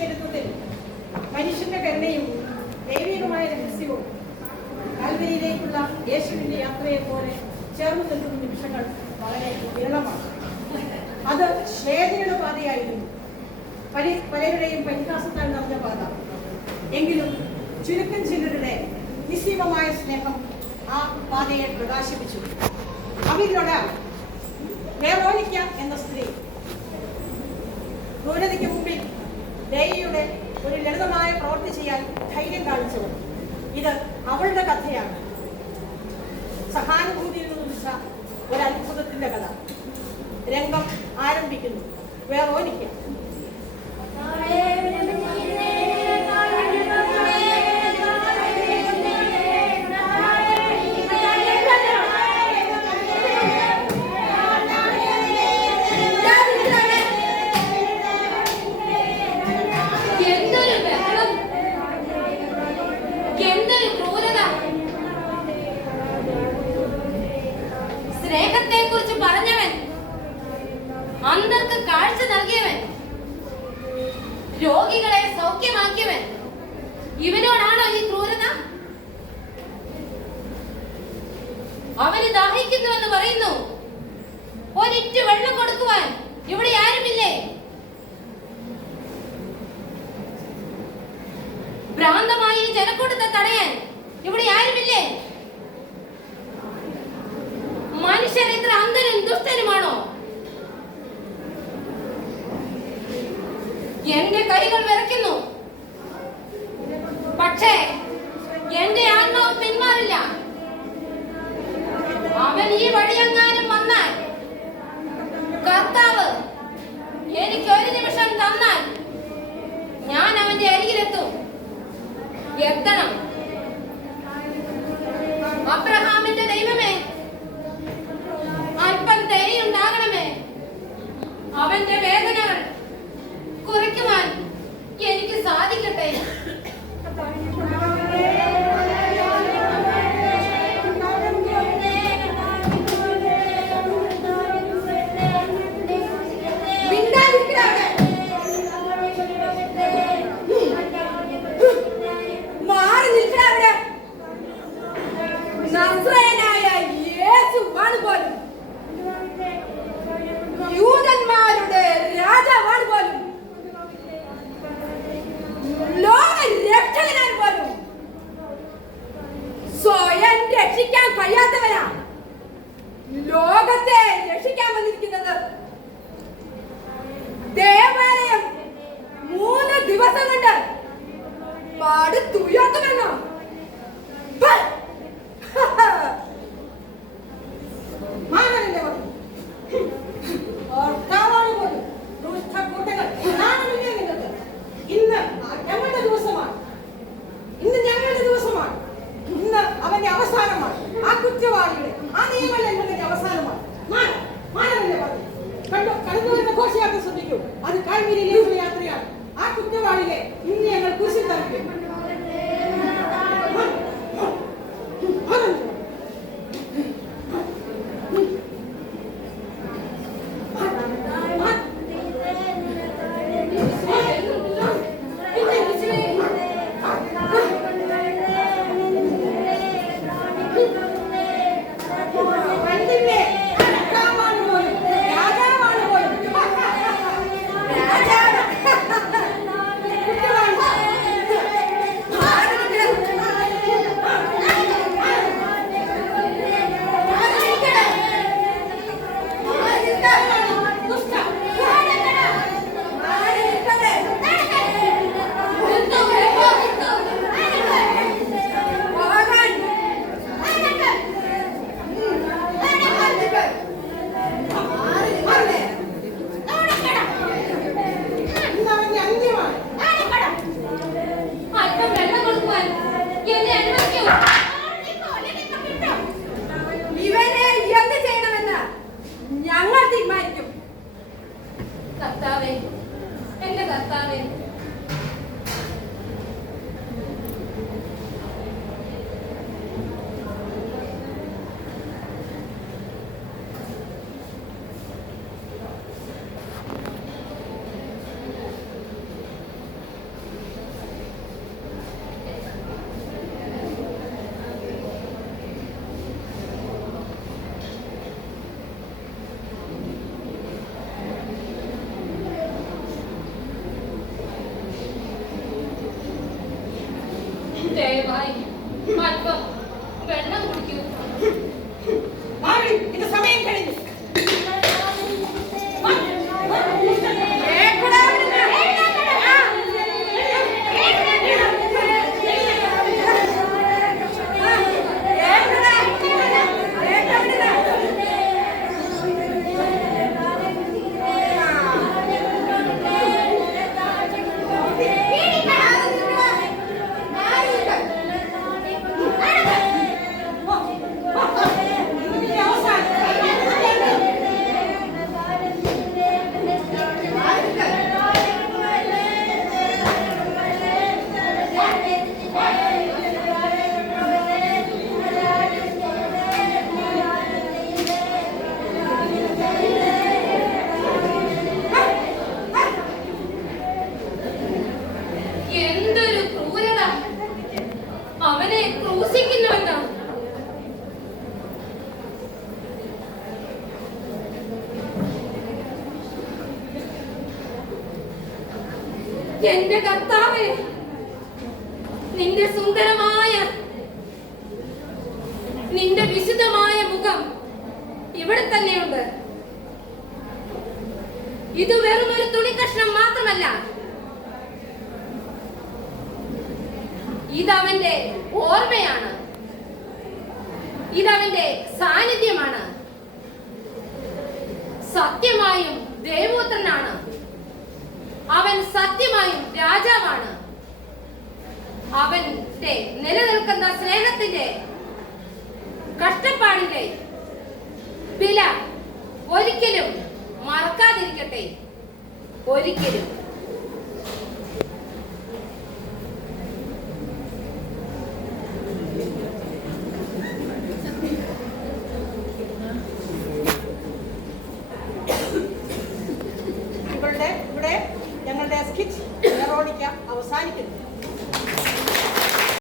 ചരിത്രത്തിൽ മനുഷ്യന്റെ കരുണയും ദൈവികമായ രഹസ്യവും കാൽവരിയിലേക്കുള്ള യേശുവിന്റെ യാത്രയെ പോലെ ചേർന്ന് നിൽക്കുന്ന നിമിഷങ്ങൾ വളരെ വിരളമാണ്. അത് വേദനയുടെ പാതയായിരുന്നു. പരി പലരുടെയും പരിഹാസത്താൽ നിറഞ്ഞ പാത. എങ്കിലും ചുരുക്കം ചിലരുടെ നിസ്സീമമായ സ്നേഹം ആ പാതയെ പ്രകാശിപ്പിച്ചു. അവരിലൊരാൾ വേറോണിക്ക എന്ന സ്ത്രീ ക്രൂരതയ്ക്ക് മുമ്പിൽ ദയയുടെ ഒരു ലളിതമായ പ്രവൃത്തി ചെയ്യാൻ ധൈര്യം കാണിച്ചു ഇത് അവളുടെ കഥയാണ്. സഹാനുഭൂതിയിൽ നിന്നുദിച്ച ഒരു അത്ഭുതത്തിന്റെ കഥ. രംഗം ആരംഭിക്കുന്നു. വേറെ എന്തൊരു അന്തർക്ക് കാഴ്ച നൽകിയവൻ. രോഗികളെ സൗഖ്യമാക്കിയവൻ. ഇവനോടാണോ ഈ ക്രൂരത? അവന് ദാഹിക്കുന്നുവെന്ന് പറയുന്നു. ഒരിറ്റ് വെള്ളം കൊടുക്കുവാൻ ഇവിടെ ആരുമില്ലേ? ഭ്രാന്തമായി ജനക്കൂട്ടത്തെ തടയാൻ ഇവിടെ കർത്താവ് എനിക്ക് ഒരു നിമിഷം തന്നാൽ ഞാൻ അവന്റെ അരികിലെത്തും. എത്തണം. അബ്രഹാമിന്റെ ദൈവമേ അല്പം ദയുണ്ടാകണമേ അവന്റെ നസ്രയനായ യേശു പോലും. യൂതന്മാരുടെ രാജാവാണ് പോലും. ലോക രക്ഷകനാണ് പോലും. സ്വയം രക്ഷിക്കാൻ കഴിയാത്തവനാ ലോകത്തെ രക്ഷിക്കാൻ വന്നിരിക്കുന്നത് ദേവാലയം മൂന്ന് ദിവസം കൊണ്ട് പടുത്തുയർത്തുമെന്നോ അത് കാൽവരിയിലേക്കുള്ള യാത്രയാണ്. ആ കുറ്റവാളിയെ ഇന്ന് ഞങ്ങൾ കുരിശിൽ ദയവായി അല്പം വെള്ളം കുടിക്കൂ എന്റെ കർത്താവേ നിന്റെ സുന്ദരമായ നിന്റെ വിശുദ്ധമായ മുഖം ഇവിടെ തന്നെയുണ്ട്. ഇത് വെറും ഒരു തുണിക്കഷ്ണം മാത്രമല്ല. ഇതവന്റെ ഓർമ്മയാണ്. ഇതവന്റെ സാന്നിധ്യമാണ്. സത്യമായും ദേവോത്രനാണ്. അവൻ സത്യമായും രാജാവാണ്. അവന്റെ നിലനിൽക്കുന്ന സ്നേഹത്തിന്റെ കഷ്ടപ്പാടിന്റെ വില ഒരിക്കലും മറക്കാതിരിക്കട്ടെ. ഒരിക്കലും.